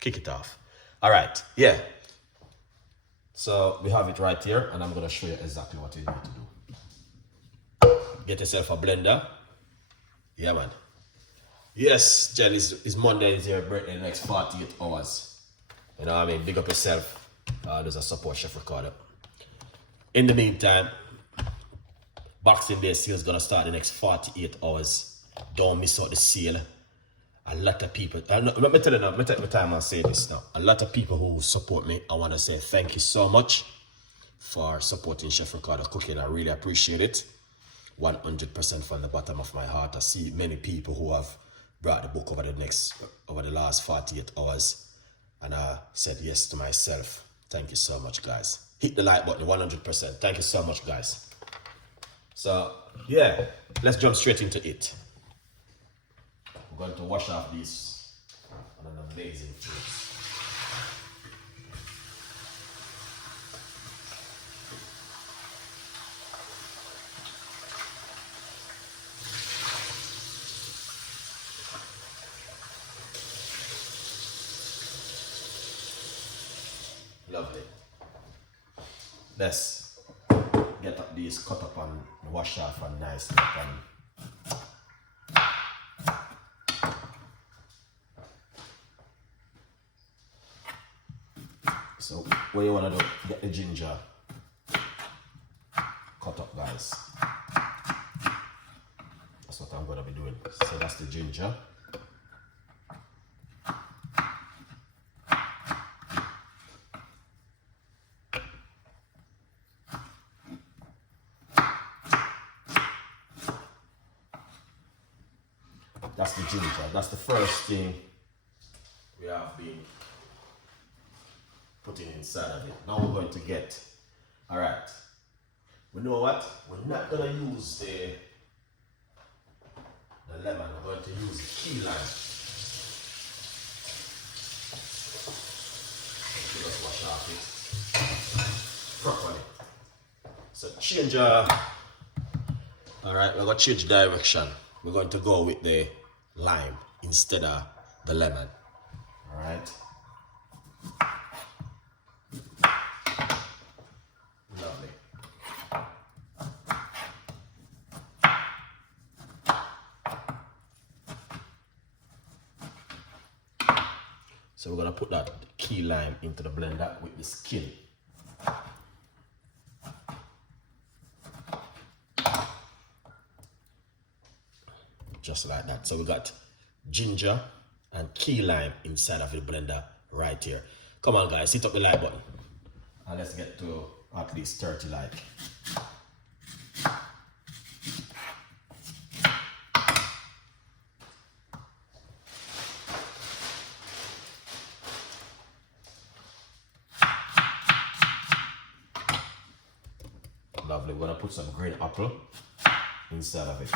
kick it off. All right, yeah. So we have it right here, and I'm gonna show you exactly what you need to do. Get yourself a blender. Yeah, man. Yes, Jen, is Monday is your birthday the next 48 hours. You know what I mean? Big up yourself. There's a support Chef Ricardo. In the meantime, Boxing Day sale is gonna start the next 48 hours. Don't miss out the sale. A lot of people, let me tell you now, let me take my time and say this now. A lot of people who support me, I wanna say thank you so much for supporting Chef Ricardo Cooking. I really appreciate it. 100% from the bottom of my heart. I see many people who have brought the book over the last 48 hours. And I said yes to myself. Thank you so much, guys. Hit the like button, 100%. Thank you so much, guys. So, yeah, let's jump straight into it. We're going to wash off these on an amazing fruits. Lovely. Let's get up these cut up and wash off and nice and so what you want to do, get the ginger cut up, guys. That's what I'm going to be doing. So that's the ginger. That's the ginger. That's the first thing we have been putting inside of it. Now we're going to get, all right, we know what? We're not going to use the lemon. We're going to use the key lime. Just wash off it properly. So change all right, we're going to change direction. We're going to go with the lime instead of the lemon. All right. Lovely. So we're gonna put that key lime into the blender with the skin. Just like that. So we got ginger and key lime inside of the blender right here. Come on, guys, hit up the like button and let's get to at least 30 like. Lovely. We're gonna put some green apple inside of it.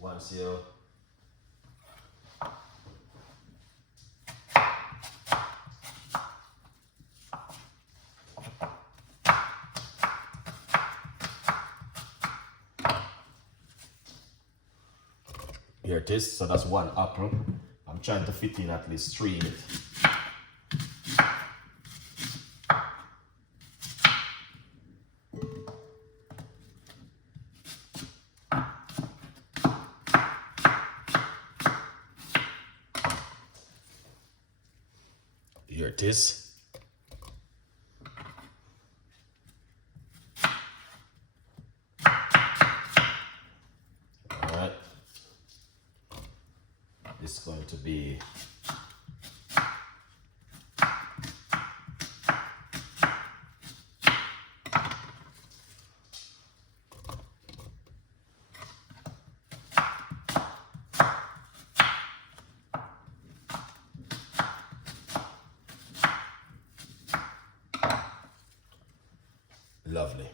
Once you here it is. So that's one apple. I'm trying to fit in at least 3 in it. Here it is. All right. This is going to be lovely.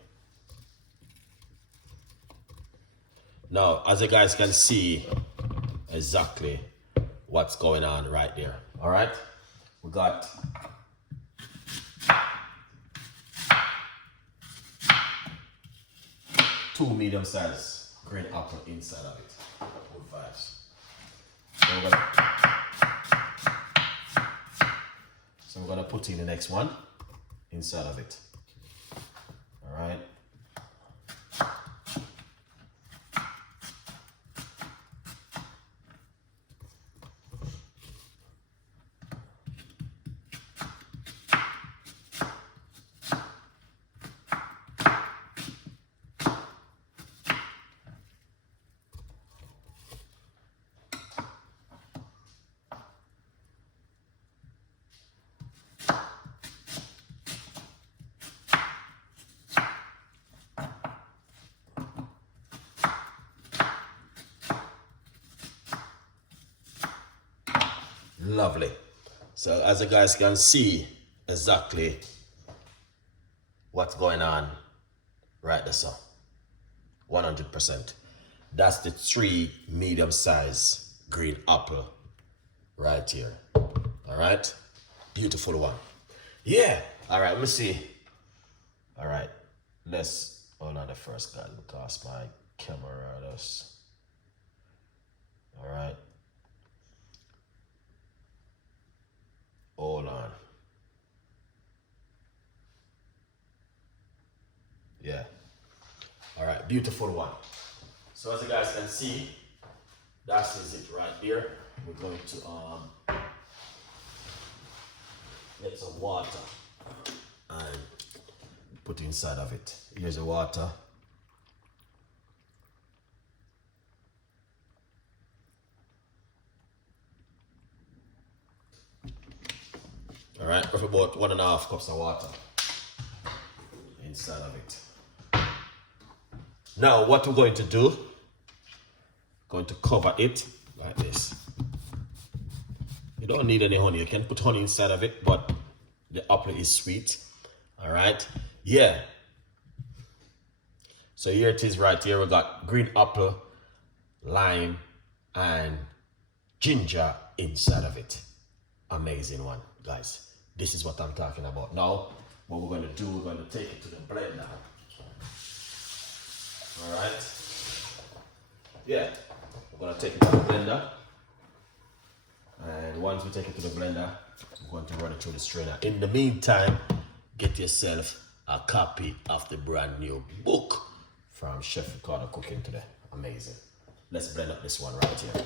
Now, as you guys can see exactly what's going on right there. All right, We got two medium-sized green apple inside of it. Good vibes. So we're gonna put in the next one inside of it. All right. Lovely. So as you guys can see exactly what's going on right there, so 100%. That's the 3 medium-sized green apple right here. All right, beautiful one. Yeah. All right, let me see. All right, let's hold on the first guys because my camera does. All right. Hold on. Yeah. All right, beautiful one. So as you guys can see, that is it right there. We're going to get some water and put inside of it. Here's the water. All right, with about 1.5 cups of water inside of it. Now, what we're going to do, going to cover it like this. You don't need any honey. You can put honey inside of it, but the apple is sweet. All right, yeah. So here it is right here. We got green apple, lime, and ginger inside of it. Amazing one, guys. This is what I'm talking about. Now, what we're going to do, we're going to take it to the blender. All right. Yeah, we're going to take it to the blender. And once we take it to the blender, we're going to run it through the strainer. In the meantime, get yourself a copy of the brand new book from Chef Ricardo Cooking today. Amazing. Let's blend up this one right here.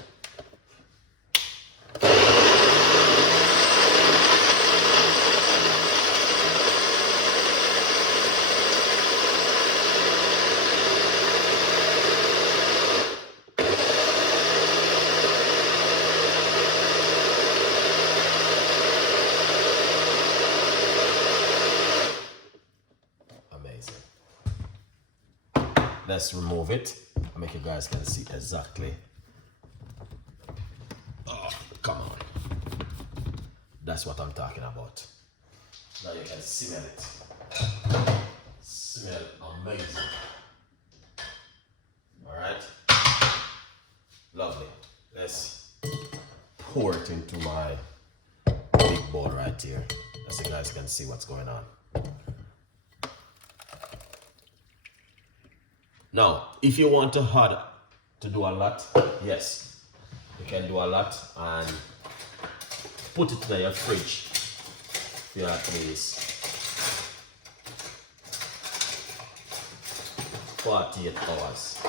Let's remove it and make you guys can see exactly. Oh, come on. That's what I'm talking about. Now you can smell it. Smell amazing. All right. Lovely. Let's pour it into my big bowl right here, as you guys can see what's going on. Now, if you want to do a lot, yes, you can do a lot and put it in your fridge for at least 48 hours.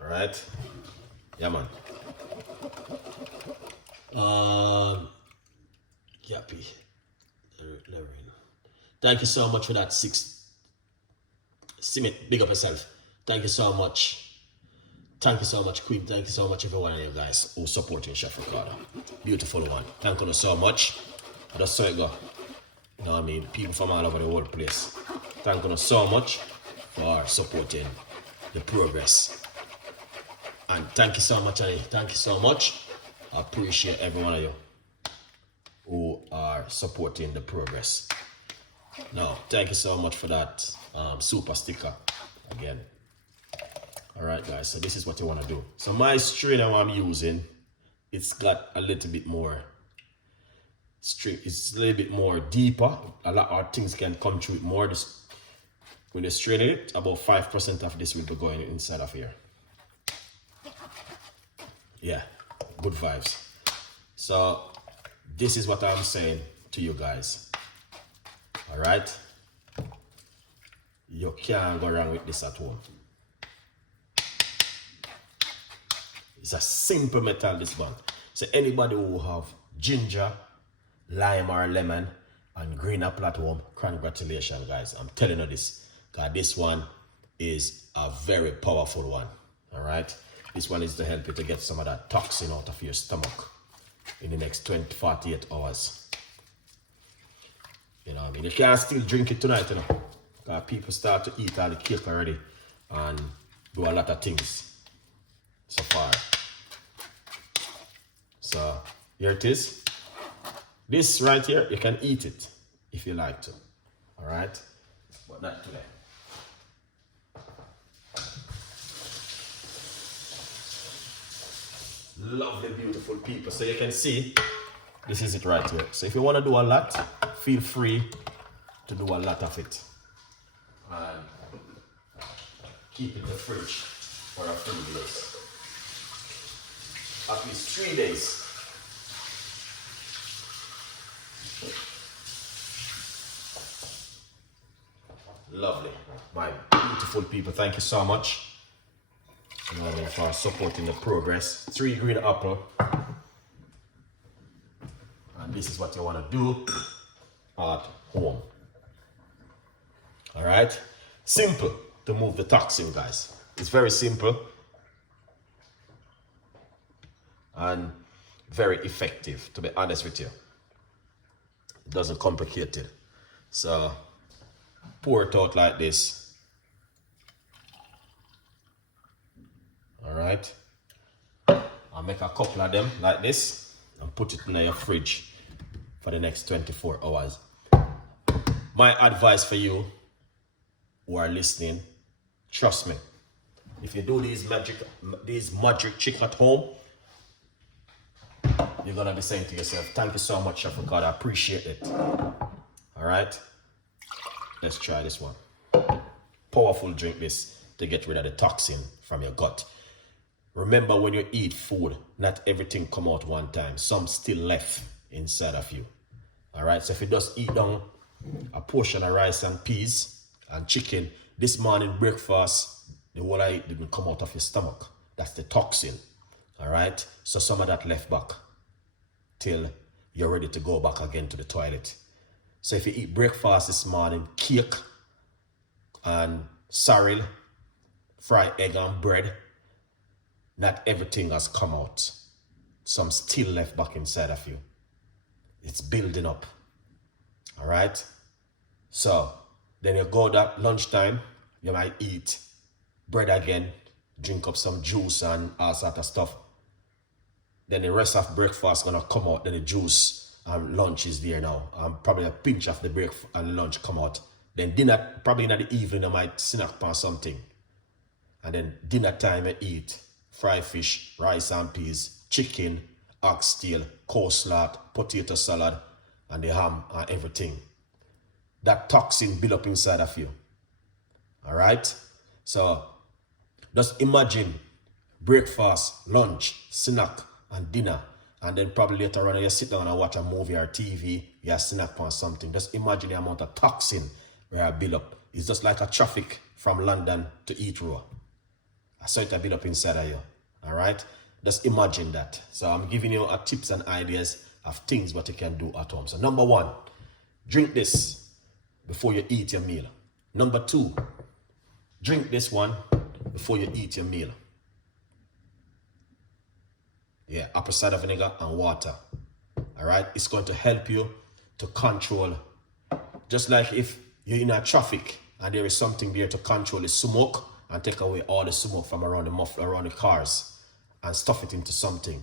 All right? Yeah, man. Yappy. Thank you so much for that 6. Simit, big up yourself. Thank you so much. Thank you so much, Queen. Thank you so much, everyone of you guys who supporting Chef Ricardo. Beautiful one. Thank you so much. That's so it go. You know what I mean? People from all over the world place. Thank you so much for supporting the progress. And thank you so much, Annie. Thank you so much. I appreciate every one of you who are supporting the progress. Now, thank you so much for that super sticker again. All right, guys, so this is what you want to do. So my strainer I'm using, it's got a little bit more it's a little bit more deeper. A lot of things can come through it more. When you strain it, about 5% of this will be going inside of here. Yeah, good vibes. So this is what I'm saying to you guys. All right, you can't go wrong with this at home. It's a simple metal, this one. So anybody who have ginger, lime or lemon and green apple at home, congratulations guys. I'm telling you this, because this one is a very powerful one. All right, this one is to help you to get some of that toxin out of your stomach in the next 48 hours. You know what I mean? You can't still drink it tonight, you know, because people start to eat all the cake already and do a lot of things so far. So here it is. This right here, you can eat it if you like to. All right, but not today. Lovely, beautiful people. So you can see, this is it right here. So if you want to do a lot, feel free to do a lot of it. And keep it in the fridge for a few days. At least 3 days. Lovely. My beautiful people, thank you so much, you know, for supporting the progress. 3 green apple. And this is what you want to do at home. All right. Simple to move the toxin, guys. It's very simple and very effective, to be honest with you. It doesn't complicate it. So pour it out like this. All right. I'll make a couple of them like this and put it in your fridge for the next 24 hours. My advice for you who are listening, trust me, if you do these magic trick at home, you're gonna be saying to yourself, thank you so much, Chef Ricardo, I appreciate it. All right, let's try this one. Powerful drink, this, to get rid of the toxin from your gut. Remember, when you eat food, not everything come out one time. Some still left inside of you. All right, so if you just eat down a portion of rice and peas and chicken this morning breakfast, the whole I ate didn't come out of your stomach. That's the toxin. All right, so some of that left back till you're ready to go back again to the toilet. So if you eat breakfast this morning, cake and sorrel, fried egg and bread, not everything has come out. Some still left back inside of you. It's building up. All right, so then you go that lunchtime, you might eat bread again, drink up some juice and all sort of stuff. Then the rest of breakfast gonna come out, then the juice and lunch is there now. Probably a pinch of the breakfast and lunch come out. Then dinner, probably in the evening, I might snack on something. And then dinner time I eat fried fish, rice and peas, chicken, oxtail, coleslaw, potato salad, and the ham and everything. That toxin build up inside of you. All right? So just imagine breakfast, lunch, snack, and dinner. And then probably later on you sit down and watch a movie or TV, you snack on something. Just imagine the amount of toxin where I build up. It's just like a traffic from London to Heathrow. I saw it build up inside of you. All right? Just imagine that. So I'm giving you tips and ideas of things what you can do at home. So number 1, drink this before you eat your meal. Number 2, drink this one before you eat your meal. Yeah, apple cider vinegar and water. All right, it's going to help you to control. Just like if you're in a traffic and there is something there to control the smoke and take away all the smoke from around the muffler, around the cars, and stuff it into something.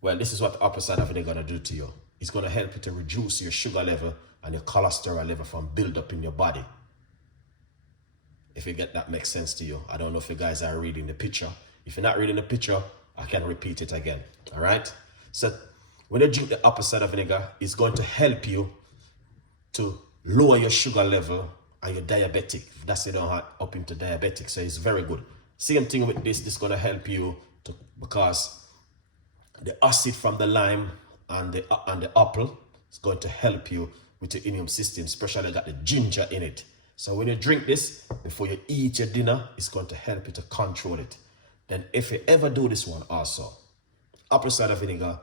Well, this is what apple cider vinegar gonna do to you. It's gonna help you to reduce your sugar level and your cholesterol level from build up in your body. If you get that makes sense to you. I don't know if you guys are reading the picture. If you're not reading the picture, I can repeat it again. All right. So when you drink the apple cider vinegar, it's going to help you to lower your sugar level and you're diabetic. That's it, up into diabetic. So it's very good. Same thing with this. This is going to help you because the acid from the lime and the apple is going to help you with your immune system, especially got the ginger in it. So when you drink this before you eat your dinner, it's going to help you to control it. Then if you ever do this one also, apple cider vinegar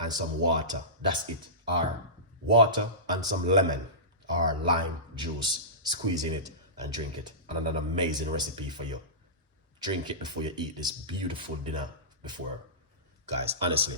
and some water, that's it. Or water and some lemon or lime juice, squeeze in it and drink it. And an amazing recipe for you. Drink it before you eat this beautiful dinner before, guys, honestly.